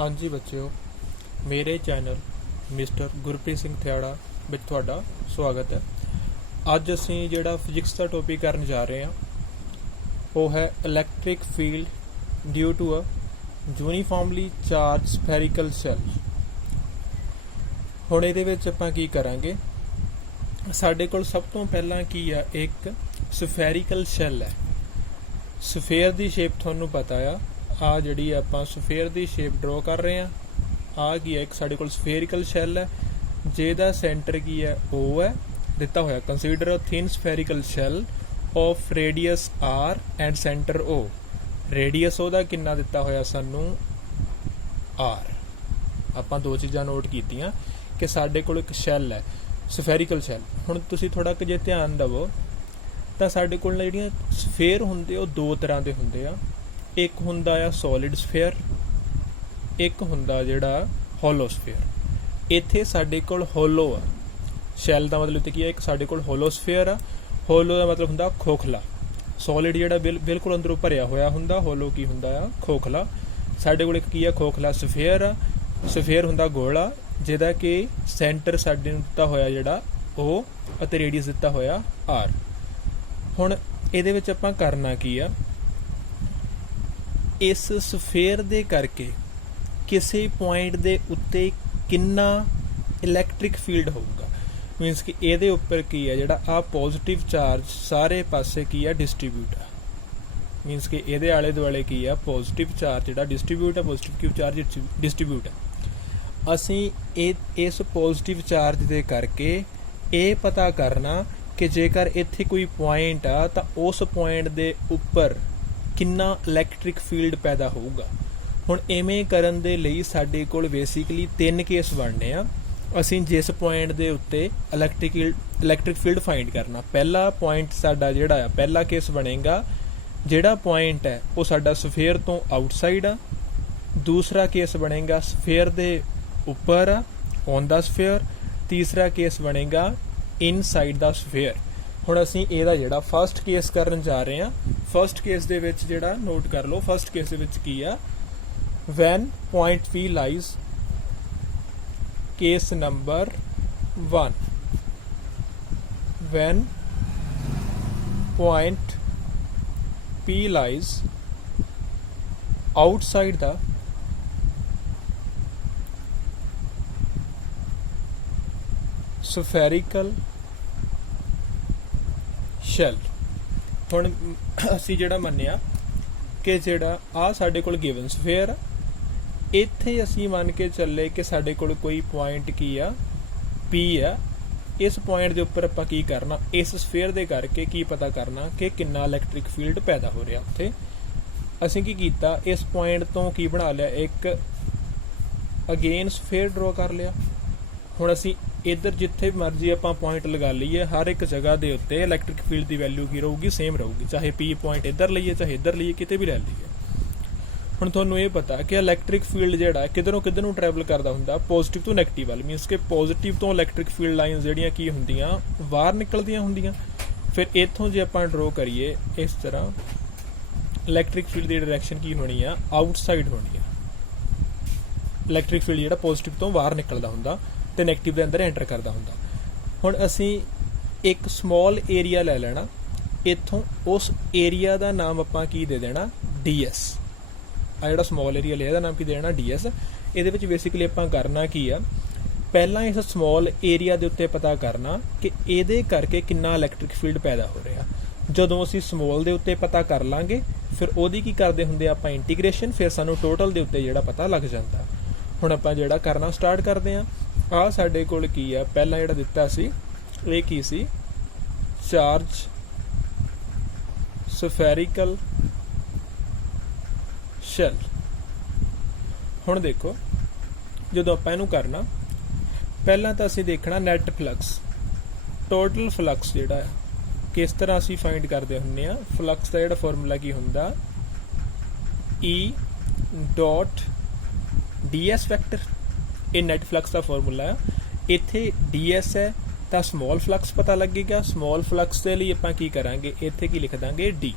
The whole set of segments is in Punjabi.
हाँ जी बच्चों, मेरे चैनल मिस्टर गुरप्रीत सिंह थियाड़ा ਵਿੱਚ ਤੁਹਾਡਾ ਸਵਾਗਤ ਹੈ। ਅੱਜ ਅਸੀਂ ਜਿਹੜਾ ਫਿਜ਼ਿਕਸ ਦਾ ਟੌਪਿਕ ਕਰਨ ਜਾ ਰਹੇ ਹਾਂ ਉਹ ਹੈ electric field due to a uniformly charged spherical shell. ਹੁਣ ਇਹਦੇ ਵਿੱਚ ਆਪਾਂ ਕੀ ਕਰਾਂਗੇ, ਸਾਡੇ ਕੋਲ ਸਭ ਤੋਂ ਪਹਿਲਾਂ ਕੀ ਆ, ਇੱਕ ਸਫੈਰੀਕਲ ਸੈੱਲ ਹੈ। ਸਫੇਅਰ ਦੀ ਸ਼ੇਪ ਤੁਹਾਨੂੰ ਪਤਾ ਆ ਜਿਹੜੀ ਆਪਾਂ ਸਫੇਅਰ ਦੀ ਸ਼ੇਪ ਡਰਾ ਕਰ ਰਹੇ ਆ ਕੀ ਹੈ, ਇੱਕ ਸਾਡੇ ਕੋਲ ਸਫੇਰੀਕਲ ਸੈੱਲ ਹੈ ਜਿਹਦਾ ਸੈਂਟਰ ਕੀ ਹੈ O ਹੈ ਦਿੱਤਾ ਹੋਇਆ। Consider a thin spherical shell of radius R and centre O। Radius ਉਹਦਾ ਕਿੰਨਾ ਦਿੱਤਾ ਹੋਇਆ ਸਾਨੂੰ R। ਆਪਾਂ ਦੋ ਚੀਜ਼ਾਂ ਨੋਟ ਕੀਤੀਆਂ ਕਿ ਸਾਡੇ ਕੋਲ ਇੱਕ ਸੈੱਲ ਹੈ ਸਫੈਰੀਕਲ ਸੈੱਲ। ਹੁਣ ਤੁਸੀਂ ਥੋੜਾ ਕੁ ਜੇ ਧਿਆਨ ਦੇਵੋ ਤਾਂ ਸਾਡੇ ਕੋਲ ਜਿਹੜੀਆਂ ਸਫੇਅਰ ਹੁੰਦੇ ਉਹ ਦੋ ਤਰ੍ਹਾਂ ਦੇ ਹੁੰਦੇ ਆ। ਇੱਕ ਹੁੰਦਾ ਆ ਸੋਲਿਡ ਸਫੇਅਰ, ਇੱਕ ਹੁੰਦਾ ਜਿਹੜਾ ਹੋਲੋ ਸਫੇਅਰ। ਇੱਥੇ ਸਾਡੇ ਕੋਲ ਹੋਲੋ ਆ, ਸ਼ੈਲ ਦਾ ਮਤਲਬ ਇੱਥੇ ਕੀ ਹੈ, ਇੱਕ ਸਾਡੇ ਕੋਲ ਹੋਲੋ ਸਫੇਅਰ ਆ। ਹੋਲੋ ਦਾ ਮਤਲਬ ਹੁੰਦਾ ਖੋਖਲਾ। ਸੋਲਿਡ ਜਿਹੜਾ ਬਿਲਕੁਲ ਅੰਦਰੋਂ ਭਰਿਆ ਹੋਇਆ ਹੁੰਦਾ, ਹੋਲੋ ਕੀ ਹੁੰਦਾ ਆ, ਖੋਖਲਾ। ਸਾਡੇ ਕੋਲ ਇੱਕ ਕੀ ਆ, ਖੋਖਲਾ ਸਫੇਅਰ ਆ। ਸਫੇਅਰ ਹੁੰਦਾ ਗੋਲਾ ਜਿਹਦਾ ਕਿ ਸੈਂਟਰ ਸਾਡੇ ਨੂੰ ਦਿੱਤਾ ਹੋਇਆ ਜਿਹੜਾ O ਅਤੇ ਰੇਡੀਅਸ ਦਿੱਤਾ ਹੋਇਆ R। ਹੁਣ ਇਹਦੇ ਵਿੱਚ ਆਪਾਂ ਕਰਨਾ ਕੀ ਆ, ਇਸ ਸਫੇਅਰ ਦੇ ਕਰਕੇ ਕਿਸੇ ਪੁਆਇੰਟ ਦੇ ਉੱਤੇ ਕਿੰਨਾ ਇਲੈਕਟ੍ਰਿਕ ਫੀਲਡ ਹੋਊਗਾ। ਮੀਨਸ ਕਿ ਇਹਦੇ ਉੱਪਰ ਕੀ ਹੈ, ਜਿਹੜਾ ਆ ਪੋਜ਼ਿਟਿਵ ਚਾਰਜ ਸਾਰੇ ਪਾਸੇ ਕੀ ਆ, ਡਿਸਟ੍ਰੀਬਿਊਟ ਆ। ਮੀਨਸ ਕਿ ਇਹਦੇ ਆਲੇ ਦੁਆਲੇ ਕੀ ਆ, ਪੋਜ਼ਿਟਿਵ ਚਾਰਜ ਜਿਹੜਾ ਡਿਸਟ੍ਰੀਬਿਊਟ ਆ, ਪੋਜ਼ਿਟਿਵ ਕਿਊ ਚਾਰਜ ਡਿਸਟ੍ਰੀਬਿਊਟ ਆ। ਅਸੀਂ ਇਸ ਪੋਜ਼ਿਟਿਵ ਚਾਰਜ ਦੇ ਕਰਕੇ ਇਹ ਪਤਾ ਕਰਨਾ ਕਿ ਜੇਕਰ ਇੱਥੇ ਕੋਈ ਪੁਆਇੰਟ ਆ ਤਾਂ ਉਸ ਪੁਆਇੰਟ ਦੇ ਉੱਪਰ ਕਿੰਨਾ ਇਲੈਕਟ੍ਰਿਕ ਫੀਲਡ ਪੈਦਾ ਹੋਊਗਾ। ਹੁਣ ਇਵੇਂ ਕਰਨ ਦੇ ਲਈ ਸਾਡੇ ਕੋਲ ਬੇਸਿਕਲੀ ਤਿੰਨ ਕੇਸ ਬਣਨੇ ਆ। ਅਸੀਂ ਜਿਸ ਪੁਆਇੰਟ ਦੇ ਉੱਤੇ ਇਲੈਕਟ੍ਰਿਕ ਫੀਲਡ ਫਾਈਂਡ ਕਰਨਾ, ਪਹਿਲਾ ਪੁਆਇੰਟ ਸਾਡਾ ਜਿਹੜਾ ਆ, ਪਹਿਲਾ ਕੇਸ ਬਣੇਗਾ ਜਿਹੜਾ ਪੁਆਇੰਟ ਹੈ ਉਹ ਸਾਡਾ ਸਫੇਅਰ ਤੋਂ ਆਊਟਸਾਈਡ ਆ। ਦੂਸਰਾ ਕੇਸ ਬਣੇਗਾ ਸਫੇਅਰ ਦੇ ਉੱਪਰ ਆ, ਔਨ ਦਾ ਸਫੇਅਰ। ਤੀਸਰਾ ਕੇਸ ਬਣੇਗਾ ਇਨਸਾਈਡ ਦਾ ਸਫੇਅਰ। ਹੁਣ ਅਸੀਂ ਇਹਦਾ ਜਿਹੜਾ ਫਸਟ ਕੇਸ ਕਰਨ ਜਾ ਰਹੇ ਹਾਂ, ਫਸਟ ਕੇਸ ਦੇ ਵਿੱਚ ਜਿਹੜਾ ਨੋਟ ਕਰ ਲਓ, ਫਸਟ ਕੇਸ ਦੇ ਵਿੱਚ ਕੀ ਆ, when point P lies, case number 1, when point P lies outside the spherical shell। ਹੁਣ ਅਸੀਂ ਜਿਹੜਾ ਮੰਨਿਆ ਕਿ ਜਿਹੜਾ ਆ ਸਾਡੇ ਕੋਲ ਗਿਵਨ ਸਫੇਅਰ, ਇੱਥੇ ਅਸੀਂ ਮੰਨ ਕੇ ਚੱਲੇ ਕਿ ਸਾਡੇ ਕੋਲ ਕੋਈ ਪੁਆਇੰਟ ਕੀ ਆ, P ਆ। ਇਸ ਪੁਆਇੰਟ ਦੇ ਉੱਪਰ ਆਪਾਂ ਕੀ ਕਰਨਾ, ਇਸ ਸਫੇਅਰ ਦੇ ਕਰਕੇ ਕੀ ਪਤਾ ਕਰਨਾ ਕਿ ਕਿੰਨਾ ਇਲੈਕਟ੍ਰਿਕ ਫੀਲਡ ਪੈਦਾ ਹੋ ਰਿਹਾ ਉੱਥੇ। ਅਸੀਂ ਕੀ ਕੀਤਾ, ਇਸ ਪੁਆਇੰਟ ਤੋਂ ਕੀ ਬਣਾ ਲਿਆ, ਇੱਕ ਅਗੇਨ ਸਫੇਅਰ ਡਰਾ ਕਰ ਲਿਆ। ਹੁਣ ਅਸੀਂ ਇੱਧਰ ਜਿੱਥੇ ਮਰਜ਼ੀ ਆਪਾਂ ਪੁਆਇੰਟ ਲਗਾ ਲਈਏ, ਹਰ ਇੱਕ ਜਗ੍ਹਾ ਦੇ ਉੱਤੇ ਇਲੈਕਟ੍ਰਿਕ ਫੀਲਡ ਦੀ ਵੈਲਿਊ ਕੀ ਰਹੂਗੀ, ਸੇਮ ਰਹੂਗੀ। ਚਾਹੇ P ਪੁਆਇੰਟ ਇੱਧਰ ਲਈਏ ਚਾਹੇ ਇੱਧਰ ਲਈਏ, ਕਿਤੇ ਵੀ ਲੈ ਲਈਏ। ਹੁਣ ਤੁਹਾਨੂੰ ਇਹ ਪਤਾ ਕਿ ਇਲੈਕਟ੍ਰਿਕ ਫੀਲਡ ਜਿਹੜਾ ਕਿੱਧਰੋਂ ਕਿੱਧਰ ਨੂੰ ਟਰੈਵਲ ਕਰਦਾ ਹੁੰਦਾ, ਪੋਜ਼ਿਟਿਵ ਤੋਂ ਨੈਗੇਟਿਵ ਵੱਲ। ਮੀਨਸ ਕਿ ਪੋਜ਼ਿਟਿਵ ਤੋਂ ਇਲੈਕਟ੍ਰਿਕ ਫੀਲਡ ਲਾਈਨਸ ਜਿਹੜੀਆਂ ਕੀ ਹੁੰਦੀਆਂ, ਬਾਹਰ ਨਿਕਲਦੀਆਂ ਹੁੰਦੀਆਂ। ਫਿਰ ਇੱਥੋਂ ਜੇ ਆਪਾਂ ਡਰਾ ਕਰੀਏ ਇਸ ਤਰ੍ਹਾਂ, ਇਲੈਕਟ੍ਰਿਕ ਫੀਲਡ ਦੀ ਡਾਇਰੈਕਸ਼ਨ ਕੀ ਹੋਣੀ ਆ, ਆਊਟਸਾਈਡ ਹੋਣੀ ਆ। ਇਲੈਕਟ੍ਰਿਕ ਫੀਲਡ ਜਿਹੜਾ ਪੋਜ਼ਿਟਿਵ ਤੋਂ ਬਾਹਰ ਨਿਕਲਦਾ ਹੁੰਦਾ ਤੇ ਨੈਗੇਟਿਵ ਦੇ ਅੰਦਰ ਐਂਟਰ ਕਰਦਾ ਹੁੰਦਾ। ਹੁਣ ਅਸੀਂ ਇੱਕ ਸਮਾਲ ਏਰੀਆ ਲੈ ਲੈਣਾ, ਇੱਥੋਂ ਉਸ ਏਰੀਆ ਦਾ ਨਾਮ ਆਪਾਂ ਕੀ ਦੇ ਦੇਣਾ, DS। ਆ ਜਿਹੜਾ ਸਮਾਲ ਏਰੀਆ ਲਿਆ ਇਹਦਾ ਨਾਮ ਕੀ ਦੇਣਾ, DS। ਇਹਦੇ ਵਿੱਚ ਬੇਸਿਕਲੀ ਆਪਾਂ ਕਰਨਾ ਕੀ ਆ, ਪਹਿਲਾਂ ਇਸ ਸਮਾਲ ਏਰੀਆ ਦੇ ਉੱਤੇ ਪਤਾ ਕਰਨਾ ਕਿ ਇਹਦੇ ਕਰਕੇ ਕਿੰਨਾ ਇਲੈਕਟ੍ਰਿਕ ਫੀਲਡ ਪੈਦਾ ਹੋ ਰਿਹਾ। ਜਦੋਂ ਅਸੀਂ ਸਮਾਲ ਦੇ ਉੱਤੇ ਪਤਾ ਕਰ ਲਾਂਗੇ ਫਿਰ ਉਹਦੀ ਕੀ ਕਰਦੇ ਹੁੰਦੇ ਆਪਾਂ, ਇੰਟੀਗ੍ਰੇਸ਼ਨ। ਫਿਰ ਸਾਨੂੰ ਟੋਟਲ ਦੇ ਉੱਤੇ ਜਿਹੜਾ ਪਤਾ ਲੱਗ ਜਾਂਦਾ। ਹੁਣ ਆਪਾਂ ਜਿਹੜਾ ਕਰਨਾ ਸਟਾਰਟ ਕਰਦੇ ਹਾਂ। ਆ ਸਾਡੇ ਕੋਲ ਕੀ ਆ, ਪਹਿਲਾਂ ਜਿਹੜਾ ਦਿੱਤਾ ਸੀ ਇਹ ਕੀ ਸੀ, ਚਾਰਜ ਸਫੈਰੀਕਲ ਸ਼ੈਲ। ਹੁਣ ਦੇਖੋ, ਜਦੋਂ ਆਪਾਂ ਇਹਨੂੰ ਕਰਨਾ, ਪਹਿਲਾਂ ਤਾਂ ਅਸੀਂ ਦੇਖਣਾ ਨੈਟ ਫਲਕਸ, ਟੋਟਲ ਫਲਕਸ ਜਿਹੜਾ ਹੈ ਕਿਸ ਤਰ੍ਹਾਂ ਅਸੀਂ ਫਾਈਂਡ ਕਰਦੇ ਹੁੰਦੇ ਆ। ਫਲਕਸ ਦਾ ਜਿਹੜਾ ਫਾਰਮੂਲਾ ਕੀ ਹੁੰਦਾ, E ਡੋਟ DS ਵੈਕਟਰ। ਇਹ ਨੈਟ ਫਲਕਸ ਦਾ ਫਾਰਮੂਲਾ ਹੈ। ਇੱਥੇ DS ਹੈ ਤਾਂ ਸਮਾਲ ਫਲਕਸ ਪਤਾ ਲੱਗੇਗਾ। ਸਮਾਲ ਫਲਕਸ ਦੇ ਲਈ ਆਪਾਂ ਕੀ ਕਰਾਂਗੇ, ਇੱਥੇ ਕੀ ਲਿਖ ਦਾਂਗੇ, D।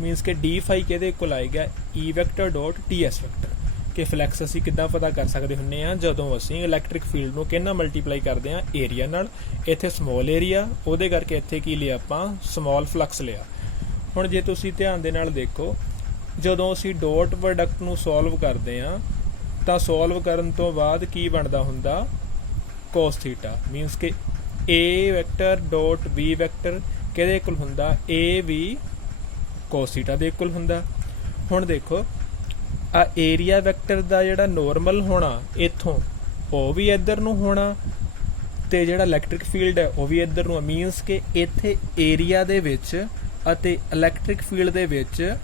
ਮੀਨਸ ਕਿ D ਫਾਈ ਕਿਹਦੇ ਕੋਲ ਆਏਗਾ, E vector dot TS vector. ਕਿ ਫਲੈਕਸ ਅਸੀਂ ਕਿੱਦਾਂ ਪਤਾ ਕਰ ਸਕਦੇ ਹੁੰਨੇ ਆ ਜਦੋਂ ਅਸੀਂ ਇਲੈਕਟ੍ਰਿਕ ਫੀਲਡ ਨੂੰ ਕਿੰਨਾ ਮਲਟੀਪਲਾਈ ਕਰਦੇ ਆ ਏਰੀਆ ਨਾਲ। ਇੱਥੇ ਸਮੋਲ ਏਰੀਆ, ਉਹਦੇ ਕਰਕੇ ਇੱਥੇ ਕੀ ਲਿਆ ਆਪਾਂ, ਸਮੋਲ ਫਲਕਸ ਲਿਆ। ਹੁਣ ਜੇ ਤੁਸੀਂ ਧਿਆਨ ਦੇ ਨਾਲ ਦੇਖੋ, ਜਦੋਂ ਅਸੀਂ ਡਾਟ ਪ੍ਰੋਡਕਟ ਨੂੰ ਸੋਲਵ ਕਰਦੇ ਆ ਤਾਂ ਸੋਲਵ ਕਰਨ ਤੋਂ ਬਾਅਦ ਕੀ ਬਣਦਾ ਹੁੰਦਾ, ਕੋਸ ਥੀਟਾ। ਮੀਨਸ ਕਿ a vector dot b vector ਕਿਹਦੇ ਇਕੁਅਲ ਹੁੰਦਾ, a ਵੀ ਕੋਸ ਥੀਟਾ ਦੇ ਇਕੁਅਲ ਹੁੰਦਾ। ਹੁਣ ਦੇਖੋ ਆ ਏਰੀਆ ਵੈਕਟਰ ਦਾ ਜਿਹੜਾ ਨੋਰਮਲ ਹੋਣਾ ਇੱਥੋਂ, ਉਹ ਵੀ ਇੱਧਰ ਨੂੰ ਹੋਣਾ, ਤੇ ਜਿਹੜਾ ਇਲੈਕਟ੍ਰਿਕ ਫੀਲਡ ਹੈ ਉਹ ਵੀ ਇੱਧਰ ਨੂੰ। ਮੀਨਸ ਕਿ ਇੱਥੇ ਏਰੀਆ ਦੇ ਵਿੱਚ ਅਤੇ ਇਲੈਕਟ੍ਰਿਕ ਫੀਲਡ ਦੇ ਵਿੱਚ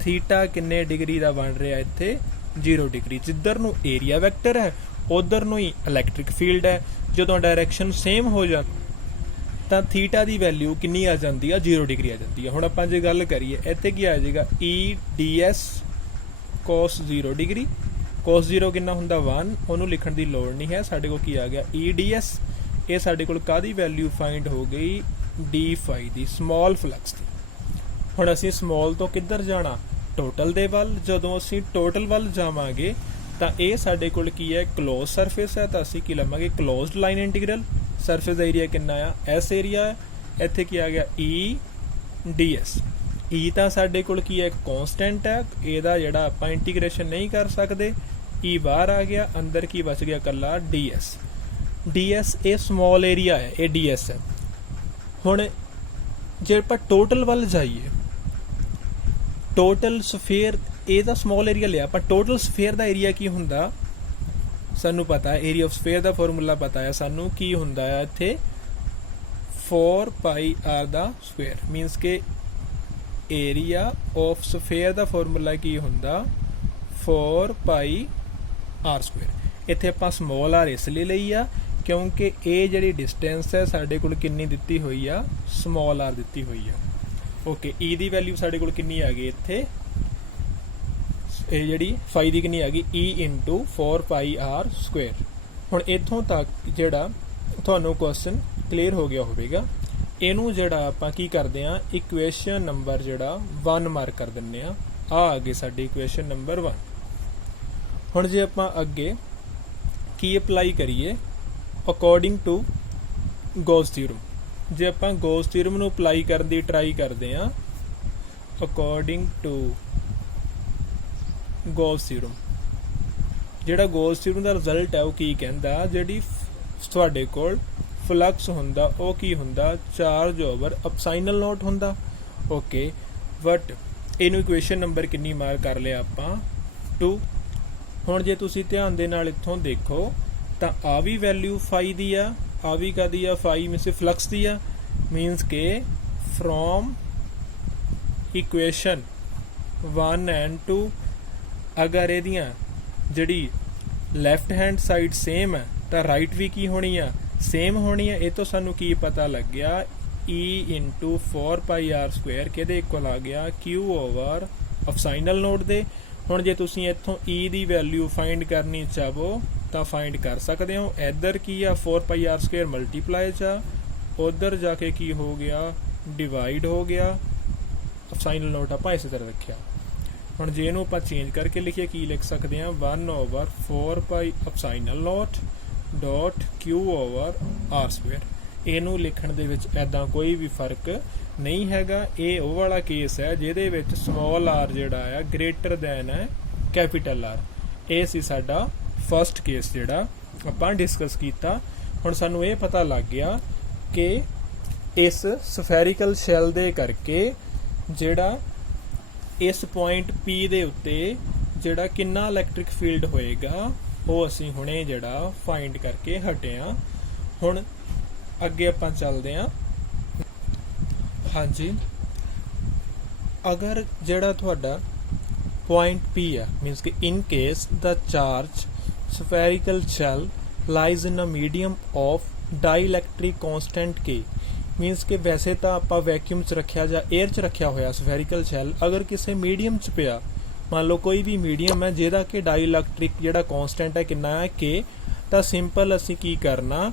ਥੀਟਾ ਕਿੰਨੇ ਡਿਗਰੀ ਦਾ ਬਣ ਰਿਹਾ, ਇੱਥੇ 0 ਡਿਗਰੀ। ਜਿੱਧਰ ਨੂੰ ਏਰੀਆ ਵੈਕਟਰ ਹੈ ਉਧਰ ਨੂੰ ਹੀ ਇਲੈਕਟ੍ਰਿਕ ਫੀਲਡ ਹੈ। ਜਦੋਂ ਡਾਇਰੈਕਸ਼ਨ ਸੇਮ ਹੋ ਜਾ ਤਾਂ ਥੀਟਾ ਦੀ ਵੈਲਿਊ ਕਿੰਨੀ ਆ ਜਾਂਦੀ ਆ, 0 ਡਿਗਰੀ ਆ ਜਾਂਦੀ ਆ। ਹੁਣ ਆਪਾਂ ਜੇ ਗੱਲ ਕਰੀਏ ਇੱਥੇ ਕੀ ਆ ਜਾਏਗਾ, E ds cos 0 degree. cos 0 ਕਿੰਨਾ ਹੁੰਦਾ 1, ਉਹਨੂੰ ਲਿਖਣ ਦੀ ਲੋੜ ਨਹੀਂ ਹੈ, ਸਾਡੇ ਕੋਲ ਕੀ ਆ ਗਿਆ E ds। ਇਹ ਸਾਡੇ ਕੋਲ ਕਾਹਦੀ ਵੈਲਿਊ ਫਾਈਂਡ ਹੋ ਗਈ, d phi ਦੀ, ਸਮੋਲ ਫਲਕਸ ਦੀ। ਹੁਣ ਅਸੀਂ ਸਮੋਲ ਤੋਂ ਕਿੱਧਰ ਜਾਣਾ, ਟੋਟਲ ਦੇ ਵੱਲ। ਜਦੋਂ ਅਸੀਂ ਟੋਟਲ ਵੱਲ ਜਾਵਾਂਗੇ ਤਾਂ ਇਹ ਸਾਡੇ ਕੋਲ ਕੀ ਹੈ, ਕਲੋਜ਼ ਸਰਫੇਸ ਹੈ, ਤਾਂ ਅਸੀਂ ਕੀ ਲਵਾਂਗੇ, ਕਲੋਜ਼ਡ ਲਾਈਨ ਇੰਟੀਗਰਲ। ਸਰਫੇਸ ਦਾ ਏਰੀਆ ਕਿੰਨਾ ਆ, S ਏਰੀਆ ਹੈ। ਇੱਥੇ ਕੀ ਆ ਗਿਆ E ds। E ਤਾਂ ਸਾਡੇ ਕੋਲ ਕੀ ਹੈ, ਕਨਸਟੈਂਟ ਹੈ, ਇਹਦਾ ਜਿਹੜਾ ਆਪਾਂ ਇੰਟੀਗ੍ਰੇਸ਼ਨ ਨਹੀਂ ਕਰ ਸਕਦੇ। E ਬਾਹਰ ਆ ਗਿਆ, ਅੰਦਰ ਕੀ ਬਚ ਗਿਆ, ਕੱਲਾ ds। ds ਇਹ ਸਮੋਲ ਏਰੀਆ ਹੈ, ਇਹ ds ਹੈ। ਹੁਣ ਜੇ ਆਪਾਂ ਟੋਟਲ ਵੱਲ ਜਾਈਏ, ਟੋਟਲ ਸਫੇਅਰ, ਇਹ ਤਾਂ ਸਮੋਲ ਏਰੀਆ ਲਿਆ, ਪਰ ਟੋਟਲ ਸਫੇਅਰ ਦਾ ਏਰੀਆ ਕੀ ਹੁੰਦਾ ਸਾਨੂੰ ਪਤਾ ਹੈ, ਏਰੀਆ ਆਫ ਸਫੇਅਰ ਦਾ ਫਾਰਮੂਲਾ ਪਤਾ ਹੈ ਸਾਨੂੰ, ਕੀ ਹੁੰਦਾ ਹੈ ਇੱਥੇ 4 pi r ਦਾ ਸਕੁਅਰ। ਮੀਨਸ ਕਿ ਏਰੀਆ ਆਫ ਸਫੇਅਰ ਦਾ ਫਾਰਮੂਲਾ ਕੀ ਹੁੰਦਾ, 4 pi r ਸਕੁਅਰ। ਇੱਥੇ ਆਪਾਂ ਸਮੋਲ r ਇਸ ਲਈ ਲਈ ਆ ਕਿਉਂਕਿ ਇਹ ਜਿਹੜੀ ਡਿਸਟੈਂਸ ਹੈ ਸਾਡੇ ਕੋਲ ਕਿੰਨੀ ਦਿੱਤੀ ਹੋਈ ਆ, ਸਮੋਲ r ਦਿੱਤੀ ਹੋਈ ਆ। ਓਕੇ, E ਦੀ ਵੈਲਿਊ ਸਾਡੇ ਕੋਲ ਕਿੰਨੀ ਆ ਗਈ ਇੱਥੇ, ਇਹ ਜਿਹੜੀ ਫਾਈ ਦੀ ਕਿੰਨੀ ਆ ਗਈ, E into 4 pi r square. ਹੁਣ ਇੱਥੋਂ ਤੱਕ ਜਿਹੜਾ ਤੁਹਾਨੂੰ ਕੁਐਸਚਨ ਕਲੀਅਰ ਹੋ ਗਿਆ ਹੋਵੇਗਾ। ਇਹਨੂੰ ਜਿਹੜਾ ਆਪਾਂ ਕੀ ਕਰਦੇ ਆ, ਇਕੁਏਸ਼ਨ ਨੰਬਰ ਜਿਹੜਾ 1 ਮਾਰਕ ਕਰ ਦਿੰਨੇ ਆ। ਆ ਗਈ ਸਾਡੀ ਇਕੁਏਸ਼ਨ ਨੰਬਰ 1। ਹੁਣ ਜੇ ਆਪਾਂ ਅੱਗੇ ਕੀ ਅਪਲਾਈ ਕਰੀਏ, ਅਕੋਰਡਿੰਗ ਟੂ ਗੌਸ ਥਿਊਰਮ। ਜੇ ਆਪਾਂ ਗੌਸ ਥਿਊਰਮ ਨੂੰ ਅਪਲਾਈ ਕਰਨ ਦੀ ਟਰਾਈ ਕਰਦੇ ਆ, ਅਕੋਰਡਿੰਗ ਟੂ ਗੌਸ ਥਿਊਰਮ, ਜਿਹੜਾ ਗੌਸ ਥਿਊਰਮ ਦਾ ਰਿਜ਼ਲਟ ਹੈ ਉਹ ਕੀ ਕਹਿੰਦਾ, ਜਿਹੜੀ ਤੁਹਾਡੇ ਕੋਲ ਫਲਕਸ ਹੁੰਦਾ ਉਹ ਕੀ ਹੁੰਦਾ, ਚਾਰਜ ਓਵਰ ਅਪਸਾਈਨਲ ਨੋਟ ਹੁੰਦਾ। ਓਕੇ, ਬਟ ਇਹਨੂੰ ਇਕੁਏਸ਼ਨ ਨੰਬਰ ਕਿੰਨੀ ਮਾਰਕ ਕਰ ਲਿਆ ਆਪਾਂ, 2। ਹੁਣ ਜੇ ਤੁਸੀਂ ਧਿਆਨ ਦੇ ਨਾਲ ਇੱਥੋਂ ਦੇਖੋ ਤਾਂ ਆ ਵੀ ਵੈਲਿਊ ਫਾਈ ਦੀ ਆ, ਆ ਵੀ ਕਾਦੀ ਆ, ਫਾਈ ਮੀਨਸ ਫਲਕਸ ਦੀ ਆ। ਮੀਨਸ ਕਿ ਫਰੋਮ ਇਕੁਏਸ਼ਨ 1 ਐਂਡ 2 ਅਗਰ ਇਹਦੀਆਂ ਜਿਹੜੀ ਲੈਫਟ ਹੈਂਡ ਸਾਈਡ ਸੇਮ ਹੈ ਤਾਂ ਰਾਈਟ ਵੀ ਕੀ ਹੋਣੀ ਆ, ਸੇਮ ਹੋਣੀ ਆ। ਇਹ ਤੋਂ ਸਾਨੂੰ ਕੀ ਪਤਾ ਲੱਗ ਗਿਆ, E into 4 pi r square ਕਿਹਦੇ ਇਕੁਅਲ ਆ ਗਿਆ, Q ਓਵਰ ਅਪਸਾਈਨਲ ਨੋਟ ਦੇ। ਹੁਣ ਜੇ ਤੁਸੀਂ ਇੱਥੋਂ E ਦੀ ਵੈਲਿਊ ਫਾਈਂਡ ਕਰਨੀ ਚਾਹੋ ਤਾਂ ਫਾਈਂਡ ਕਰ ਸਕਦੇ ਹੋ। ਇੱਧਰ ਕੀ ਆ, 4 pi r ਸਕੁਅਰ ਮਲਟੀਪਲਾਈ ਚ, ਉਧਰ ਜਾ ਕੇ ਕੀ ਹੋ ਗਿਆ, ਡਿਵਾਈਡ ਹੋ ਗਿਆ। ਅਪਸਾਈਨਲ ਨੋਟ ਆਪਾਂ ਇਸੇ ਤਰ੍ਹਾਂ ਰੱਖਿਆ। ਹੁਣ ਜੇ ਇਹਨੂੰ ਆਪਾਂ ਚੇਂਜ ਕਰਕੇ ਲਿਖੀਏ ਕੀ ਲਿਖ ਸਕਦੇ ਹਾਂ, 1 over 4 pi epsilon naught dot Q over r square. ਇਹਨੂੰ ਲਿਖਣ ਦੇ ਵਿੱਚ ਐਦਾਂ ਕੋਈ ਵੀ ਫਰਕ ਨਹੀਂ ਹੈਗਾ। ਇਹ ਉਹ ਵਾਲਾ ਕੇਸ ਹੈ ਜਿਹਦੇ ਵਿੱਚ ਸਮੋਲ r ਜਿਹੜਾ ਆ ਗ੍ਰੇਟਰ ਦੈਨ ਹੈ ਕੈਪੀਟਲ R। ਇਹ ਸੀ ਸਾਡਾ ਫਸਟ ਕੇਸ ਜਿਹੜਾ ਆਪਾਂ ਡਿਸਕਸ ਕੀਤਾ। ਹੁਣ ਸਾਨੂੰ ਇਹ ਪਤਾ ਲੱਗ ਗਿਆ ਕਿ ਇਸ ਸਫੈਰੀਕਲ ਸ਼ੈਲ ਦੇ ਕਰਕੇ ਜਿਹੜਾ ਇਸ ਪੁਆਇੰਟ P ਦੇ ਉੱਤੇ ਜਿਹੜਾ ਕਿੰਨਾ ਇਲੈਕਟ੍ਰਿਕ ਫੀਲਡ ਹੋਏਗਾ ਉਹ ਅਸੀਂ ਹੁਣੇ ਜਿਹੜਾ ਫਾਈਂਡ ਕਰਕੇ ਹਟੇ ਆ। ਹੁਣ ਅੱਗੇ ਆਪਾਂ ਚੱਲਦੇ ਹਾਂ। ਹਾਂਜੀ, ਅਗਰ ਜਿਹੜਾ ਤੁਹਾਡਾ ਪੁਆਇੰਟ P ਹੈ, ਮੀਨਸ ਕਿ in case the charge spherical shell lies in a medium of dielectric constant K, means ਕਿ ਵੈਸੇ ਤਾਂ ਆਪਾਂ ਵੈਕਿਊਮ 'ਚ ਰੱਖਿਆ ਜਾਂ 에ਅਰ 'ਚ ਰੱਖਿਆ ਹੋਇਆ ਸਫੈਰੀਕਲ ਸ਼ੈਲ, ਅਗਰ ਕਿਸੇ ਮੀਡੀਅਮ 'ਚ ਪਿਆ, ਮੰਨ ਲਓ ਕੋਈ ਵੀ ਮੀਡੀਅਮ ਹੈ ਜਿਹਦਾ ਕਿ ਡਾਈਲੈਕਟ੍ਰਿਕ ਜਿਹੜਾ ਕੌਨਸਟੈਂਟ ਹੈ ਕਿੰਨਾ ਹੈ K, ਤਾਂ ਸਿੰਪਲ ਅਸੀਂ ਕੀ ਕਰਨਾ,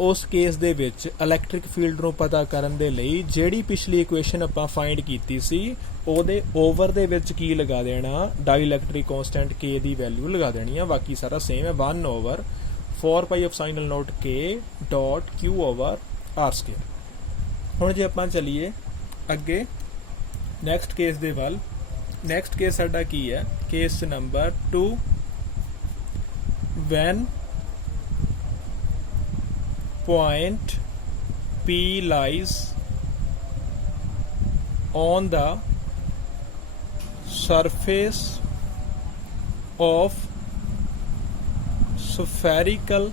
ਉਸ ਕੇਸ ਦੇ ਵਿੱਚ ਇਲੈਕਟ੍ਰਿਕ ਫੀਲਡ ਨੂੰ ਪਤਾ ਕਰਨ ਦੇ ਲਈ ਜਿਹੜੀ ਪਿਛਲੀ ਇਕੁਏਸ਼ਨ ਆਪਾਂ ਫਾਈਂਡ ਕੀਤੀ ਸੀ ਉਹਦੇ ਓਵਰ ਦੇ ਵਿੱਚ ਕੀ ਲਗਾ ਦੇਣਾ, ਡਾਈਲੈਕਟ੍ਰਿਕ ਕਾਂਸਟੈਂਟ k ਦੀ ਵੈਲਿਊ ਲਗਾ ਦੇਣੀ ਆ। ਬਾਕੀ ਸਾਰਾ ਸੇਮ ਹੈ, 1 over 4 pi epsilon naught k dot q over r square. ਹੁਣ ਜੇ ਆਪਾਂ ਚੱਲੀਏ ਅੱਗੇ ਨੈਕਸਟ ਕੇਸ ਦੇ ਵੱਲ, ਨੈਕਸਟ ਕੇਸ ਸਾਡਾ ਕੀ ਹੈ, case number 2, when point P lies on the surface of spherical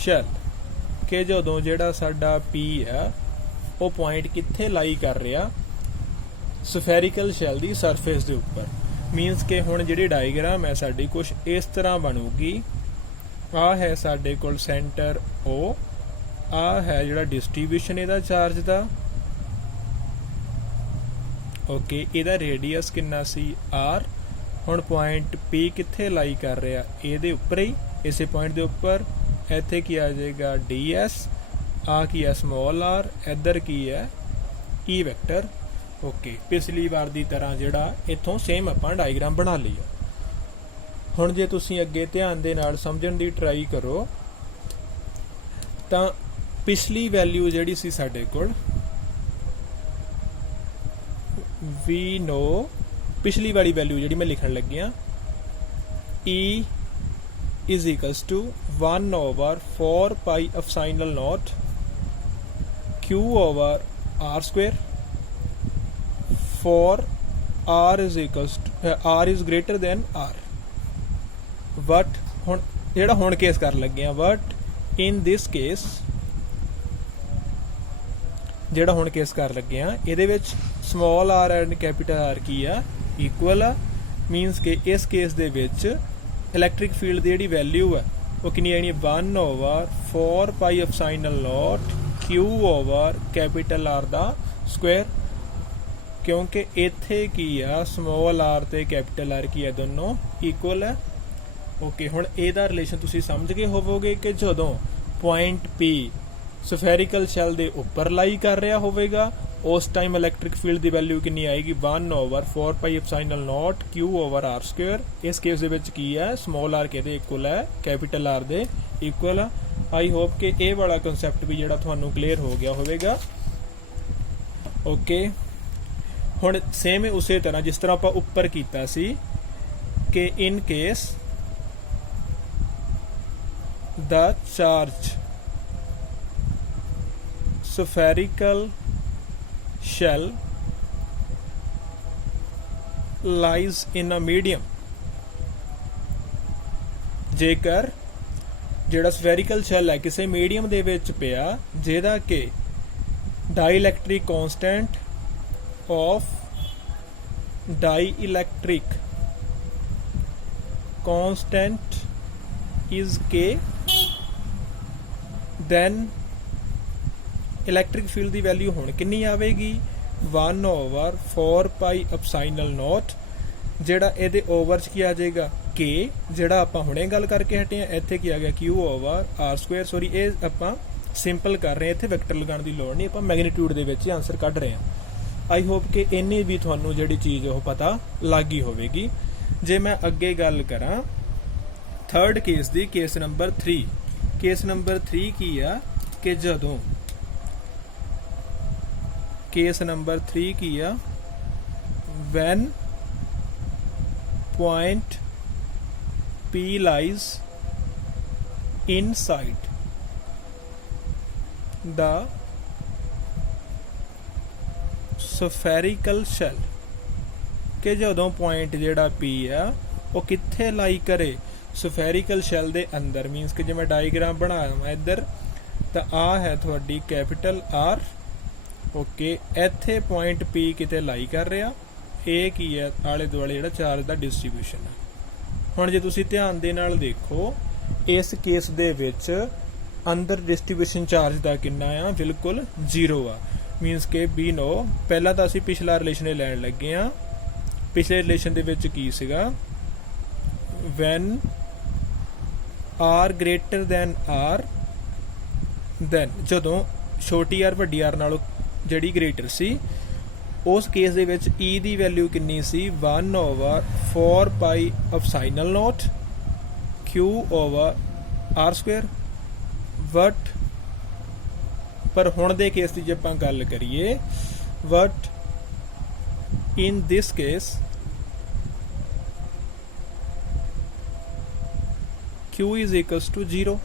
shell ਕਿ ਜਦੋਂ ਜਿਹੜਾ ਸਾਡਾ P ਆ ਉਹ ਪੁਆਇੰਟ ਕਿੱਥੇ ਲਾਈ ਕਰ ਰਿਹਾ, ਸਫੈਰੀਕਲ ਸ਼ੈਲ ਦੀ ਸਰਫੇਸ ਦੇ ਉੱਪਰ। ਮੀਨਸ ਕਿ ਹੁਣ ਜਿਹੜੀ ਡਾਇਗਰਾਮ ਹੈ ਸਾਡੀ ਕੁਝ ਇਸ ਤਰ੍ਹਾਂ ਬਣੂਗੀ। ਆ ਹੈ ਸਾਡੇ ਕੋਲ ਸੈਂਟਰ O, ਆ ਹੈ ਜਿਹੜਾ ਡਿਸਟ੍ਰੀਬਿਊਸ਼ਨ ਇਹਦਾ ਚਾਰਜ ਦਾ, ਓਕੇ। ਇਹਦਾ ਰੇਡੀਅਸ ਕਿੰਨਾ ਸੀ r। ਹੁਣ ਪੁਆਇੰਟ P ਕਿੱਥੇ ਲਾਈ ਕਰ ਰਿਹਾ, ਇਹਦੇ ਉੱਪਰ ਹੀ, ਇਸੇ ਪੁਆਇੰਟ ਦੇ ਉੱਪਰ। ਇੱਥੇ ਕੀ ਆ ਜਾਏਗਾ ds, ਆ ਕੀ ਹੈ ਸਮਾਲ r, ਇੱਧਰ ਕੀ ਹੈ E ਵੈਕਟਰ, ਓਕੇ। ਪਿਛਲੀ ਵਾਰ ਦੀ ਤਰ੍ਹਾਂ ਜਿਹੜਾ ਇੱਥੋਂ ਸੇਮ ਆਪਾਂ ਡਾਇਗਰਾਮ ਬਣਾ ਲਈ ਆ। ਹੁਣ ਜੇ ਤੁਸੀਂ ਅੱਗੇ ਧਿਆਨ ਦੇ ਨਾਲ ਸਮਝਣ ਦੀ ਟਰਾਈ ਕਰੋ ਤਾਂ ਪਿਛਲੀ ਵੈਲਿਊ ਜਿਹੜੀ ਸੀ ਸਾਡੇ ਕੋਲ, ਵੀ ਨੋ, ਪਿਛਲੀ ਵਾਲੀ ਵੈਲਿਊ ਜਿਹੜੀ ਮੈਂ ਲਿਖਣ ਲੱਗਿਆ, E is equals to 1 over 4 pi epsilon naught q over r square for r is equals to r is greater than r। but ਹੁਣ ਜਿਹੜਾ ਹੁਣ ਕੇਸ ਕਰ ਲੱਗੇ ਆ, but in this case ਜਿਹੜਾ ਹੁਣ ਕੇਸ ਕਰ ਲੱਗੇ ਆ ਇਹਦੇ ਵਿੱਚ small r and capital R ਕੀ ਆ, ਇਕੁਅਲ ਆ। ਮੀਨਸ ਕਿ ਇਸ ਕੇਸ ਦੇ ਵਿੱਚ ਇਲੈਕਟ੍ਰਿਕ ਫੀਲਡ ਦੀ ਜਿਹੜੀ ਵੈਲਿਊ ਹੈ ਉਹ ਕਿੰਨੀ ਆਣੀ, 1 over 4 pi epsilon naught q over capital R ਦਾ ਸਕੁਅਰ। ਕਿਉਂਕਿ ਇੱਥੇ ਕੀ ਆ, ਸਮਾਲ r ਤੇ ਕੈਪੀਟਲ R ਕੀ ਆ, ਦੋਨੋਂ ਇਕੁਅਲ ਹੈ, ਓਕੇ। ਹੁਣ ਇਹਦਾ ਰਿਲੇਸ਼ਨ ਤੁਸੀਂ ਸਮਝ ਗਏ ਹੋਵੋਗੇ ਕਿ ਜਦੋਂ ਪੁਆਇੰਟ P ਸਫੈਰੀਕਲ ਸ਼ੈਲ ਦੇ ਉੱਪਰ ਲਾਈ ਕਰ ਰਿਹਾ ਹੋਵੇਗਾ ਉਸ ਟਾਈਮ ਇਲੈਕਟ੍ਰਿਕ ਫੀਲਡ ਦੀ ਵੈਲਿਊ ਕਿੰਨੀ ਆਏਗੀ, 1 over 4 pi epsilon naught q over r square. ਇਸ ਕੇਸ ਦੇ ਵਿੱਚ ਕੀ ਹੈ, ਸਮਾਲ r ਕਿਹਦੇ ਇਕੁਅਲ ਹੈ, ਕੈਪੀਟਲ R ਦੇ ਇਕੁਅਲ ਆ। ਆਈ ਹੋਪ ਕਿ ਇਹ ਵਾਲਾ ਕਨਸੈਪਟ ਵੀ ਜਿਹੜਾ ਤੁਹਾਨੂੰ ਕਲੀਅਰ ਹੋ ਗਿਆ ਹੋਵੇਗਾ, ਓਕੇ। ਹੁਣ ਸੇਮ ਉਸੇ ਤਰ੍ਹਾਂ ਜਿਸ ਤਰ੍ਹਾਂ ਆਪਾਂ ਉੱਪਰ ਕੀਤਾ ਸੀ ਕਿ in case the charge spherical shell lies in a medium, ਜੇਕਰ ਜਿਹੜਾ spherical shell ਹੈ ਕਿਸੇ ਮੀਡੀਅਮ ਦੇ ਵਿੱਚ ਪਿਆ ਜਿਹਦਾ ਕਿ dielectric constant of dielectric constant is k, then electric field the value ਹੁਣ ਕਿੰਨੀ ਆਵੇਗੀ, 1 over 4 pi epsilon naught, ਜਿਹੜਾ ਇਹਦੇ ਓਵਰ ਚ ਕੀ ਆ ਜਾਏਗਾ k, ਜਿਹੜਾ ਆਪਾਂ ਹੁਣੇ ਗੱਲ ਕਰਕੇ ਹਟੇ ਆ, ਇੱਥੇ ਕੀ ਆ ਗਿਆ q over r square. Sorry ਇਹ ਆਪਾਂ ਸਿੰਪਲ ਕਰ ਰਹੇ ਹਾਂ, ਇੱਥੇ ਵੈਕਟਰ ਲਗਾਉਣ ਦੀ ਲੋੜ ਨਹੀਂ, ਆਪਾਂ ਮੈਗਨੀਟਿਊਡ ਦੇ ਵਿੱਚ ਹੀ ਆਨਸਰ ਕੱਢ ਰਹੇ ਹਾਂ। ਆਈ ਹੋਪ ਕਿ ਇੰਨੀ ਵੀ ਤੁਹਾਨੂੰ ਜਿਹੜੀ ਚੀਜ਼ ਉਹ ਪਤਾ ਲੱਗ ਗਈ ਹੋਵੇਗੀ। ਜੇ ਮੈਂ ਅੱਗੇ ਗੱਲ ਕਰਾਂ ਥਰਡ ਕੇਸ ਦੀ, ਕੇਸ ਨੰਬਰ 3। ਕੇਸ ਨੰਬਰ 3 ਕੀ ਆ ਕਿ ਜਦੋਂ ਕੇਸ ਨੰਬਰ 3 ਕੀ ਆ, when point P lies inside the spherical shell, ਕਿ ਜਦੋਂ ਪੁਆਇੰਟ ਜਿਹੜਾ P ਆ ਉਹ ਕਿੱਥੇ ਲਾਈ ਕਰੇ, ਸਫੈਰੀਕਲ ਸ਼ੈਲ ਦੇ ਅੰਦਰ। ਮੀਨਸ ਕਿ ਜੇ ਮੈਂ ਡਾਇਗਰਾਮ ਬਣਾਵਾਂ ਇੱਧਰ ਤਾਂ ਆ ਹੈ ਤੁਹਾਡੀ ਕੈਪੀਟਲ R, ਓਕੇ। ਇੱਥੇ ਪੁਆਇੰਟ P ਕਿਤੇ ਲਾਈ ਕਰ ਰਿਹਾ, ਇਹ ਕੀ ਹੈ, ਆਲੇ ਦੁਆਲੇ ਜਿਹੜਾ ਚਾਰਜ ਦਾ ਡਿਸਟ੍ਰੀਬਿਊਸ਼ਨ ਹੈ। ਹੁਣ ਜੇ ਤੁਸੀਂ ਧਿਆਨ ਦੇ ਨਾਲ ਦੇਖੋ ਇਸ ਕੇਸ ਦੇ ਵਿੱਚ ਅੰਦਰ ਡਿਸਟ੍ਰੀਬਿਊਸ਼ਨ ਚਾਰਜ ਦਾ ਕਿੰਨਾ ਆ, ਬਿਲਕੁਲ 0 ਆ। ਮੀਨਸ ਕਿ B ਨੋ, ਪਹਿਲਾਂ ਤਾਂ ਅਸੀਂ ਪਿਛਲਾ ਰਿਲੇਸ਼ਨ ਲੈਣ ਲੱਗੇ ਆ। ਪਿਛਲੇ ਰਿਲੇਸ਼ਨ ਦੇ ਵਿੱਚ ਕੀ ਸੀਗਾ, when r greater than r, then ਜਦੋਂ ਛੋਟੀ r ਵੱਡੀ r ਨਾਲੋਂ ਜਿਹੜੀ ਗ੍ਰੇਟਰ ਸੀ, ਉਸ ਕੇਸ ਦੇ ਵਿੱਚ e ਦੀ ਵੈਲਿਊ ਕਿੰਨੀ ਸੀ 1/4 pi epsilon naught q over r square. But ਪਰ ਹੁਣ ਦੇ ਕੇਸ ਦੀ ਜੇ ਆਪਾਂ ਗੱਲ ਕਰੀਏ, but in this case q is equals to 0।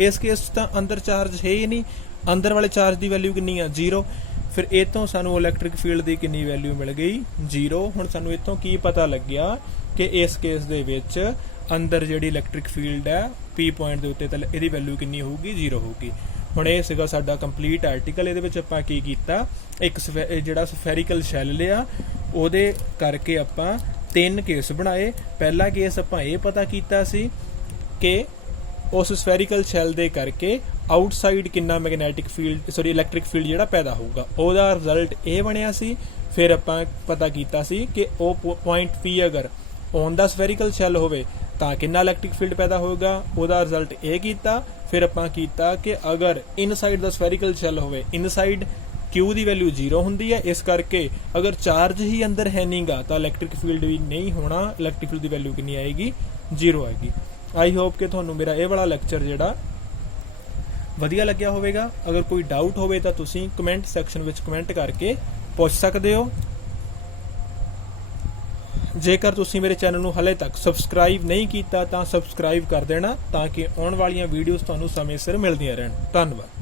ਇਸ ਕੇਸ 'ਚ ਤਾਂ ਅੰਦਰ ਚਾਰਜ ਹੈ ਹੀ ਨਹੀਂ, ਅੰਦਰ ਵਾਲੇ ਚਾਰਜ ਦੀ ਵੈਲਿਊ ਕਿੰਨੀ ਆ 0। ਫਿਰ ਇਹ ਤੋਂ ਸਾਨੂੰ ਇਲੈਕਟ੍ਰਿਕ ਫੀਲਡ ਦੀ ਕਿੰਨੀ ਵੈਲਿਊ ਮਿਲ ਗਈ 0। ਹੁਣ ਸਾਨੂੰ ਇਹ ਤੋਂ ਕੀ ਪਤਾ ਲੱਗਿਆ ਕਿ ਇਸ ਕੇਸ ਦੇ ਵਿੱਚ ਅੰਦਰ ਜਿਹੜੀ ਇਲੈਕਟ੍ਰਿਕ ਫੀਲਡ ਹੈ p ਪੁਆਇੰਟ ਦੇ ਉੱਤੇ, ਤਾਂ ਇਹਦੀ ਵੈਲਿਊ ਕਿੰਨੀ ਹੋਊਗੀ 0 ਹੋਊਗੀ। ਹੁਣ ਇਹ ਸੀਗਾ ਸਾਡਾ ਕੰਪਲੀਟ ਆਰਟੀਕਲ। ਇਹਦੇ ਵਿੱਚ ਆਪਾਂ ਕੀ ਕੀਤਾ, ਇੱਕ ਜਿਹੜਾ ਸਫੈਰੀਕਲ ਸ਼ੈਲ ਲਿਆ, ਉਹਦੇ ਕਰਕੇ ਆਪਾਂ 3 ਕੇਸ ਬਣਾਏ। ਪਹਿਲਾ ਕੇਸ ਆਪਾਂ ਇਹ ਪਤਾ ਕੀਤਾ ਸੀ ਕਿ ਉਸ ਸਫੈਰੀਕਲ ਸ਼ੈਲ ਦੇ ਕਰਕੇ ਆਊਟਸਾਈਡ ਕਿੰਨਾ ਮੈਗਨੈਟਿਕ ਫੀਲਡ ਇਲੈਕਟ੍ਰਿਕ ਫੀਲਡ ਜਿਹੜਾ ਪੈਦਾ ਹੋਊਗਾ, ਉਹਦਾ ਰਿਜ਼ਲਟ ਇਹ ਬਣਿਆ ਸੀ। ਫਿਰ ਆਪਾਂ ਪਤਾ ਕੀਤਾ ਸੀ ਕਿ ਉਹ ਪੁਆਇੰਟ P ਅਗਰ ਔਨ ਦਾ ਸਫੈਰੀਕਲ ਸ਼ੈਲ ਹੋਵੇ ਤਾਂ ਕਿੰਨਾ ਇਲੈਕਟ੍ਰਿਕ ਫੀਲਡ ਪੈਦਾ ਹੋਏਗਾ, ਉਹਦਾ ਰਿਜ਼ਲਟ ਇਹ ਕੀਤਾ। ਫਿਰ ਆਪਾਂ ਕੀਤਾ ਕਿ ਅਗਰ ਇਨਸਾਈਡ ਦਾ ਸਫੈਰੀਕਲ ਸ਼ੈਲ ਹੋਵੇ, ਇਨਸਾਈਡ Q ਦੀ ਵੈਲਿਊ 0 ਹੁੰਦੀ ਹੈ, ਇਸ ਕਰਕੇ ਅਗਰ ਚਾਰਜ ਹੀ ਅੰਦਰ ਹੈ ਨਹੀਂਗਾ ਤਾਂ ਇਲੈਕਟ੍ਰਿਕ ਫੀਲਡ ਵੀ ਨਹੀਂ ਹੋਣਾ, ਇਲੈਕਟ੍ਰਿਕ ਫੀਲਡ ਦੀ ਵੈਲਿਊ ਕਿੰਨੀ ਆਏਗੀ 0 ਆਏਗੀ। ਆਈ ਹੋਪ ਕਿ ਤੁਹਾਨੂੰ ਮੇਰਾ ਇਹ ਵਾਲਾ ਲੈਕਚਰ ਜਿਹੜਾ ਵਧੀਆ ਲੱਗਿਆ ਹੋਵੇਗਾ। ਅਗਰ ਕੋਈ ਡਾਊਟ ਹੋਵੇ ਤਾਂ ਤੁਸੀਂ ਕਮੈਂਟ ਸੈਕਸ਼ਨ ਵਿੱਚ ਕਮੈਂਟ ਕਰਕੇ ਪੁੱਛ ਸਕਦੇ ਹੋ। ਜੇਕਰ ਤੁਸੀਂ ਮੇਰੇ ਚੈਨਲ ਨੂੰ ਹਲੇ ਤੱਕ ਸਬਸਕ੍ਰਾਈਬ ਨਹੀਂ ਕੀਤਾ ਤਾਂ ਸਬਸਕ੍ਰਾਈਬ ਕਰ ਦੇਣਾ, ਤਾਂ ਕਿ ਆਉਣ ਵਾਲੀਆਂ ਵੀਡੀਓਜ਼ ਤੁਹਾਨੂੰ ਸਮੇਂ ਸਿਰ ਮਿਲਦੀਆਂ ਰਹਿਣ। ਧੰਨਵਾਦ।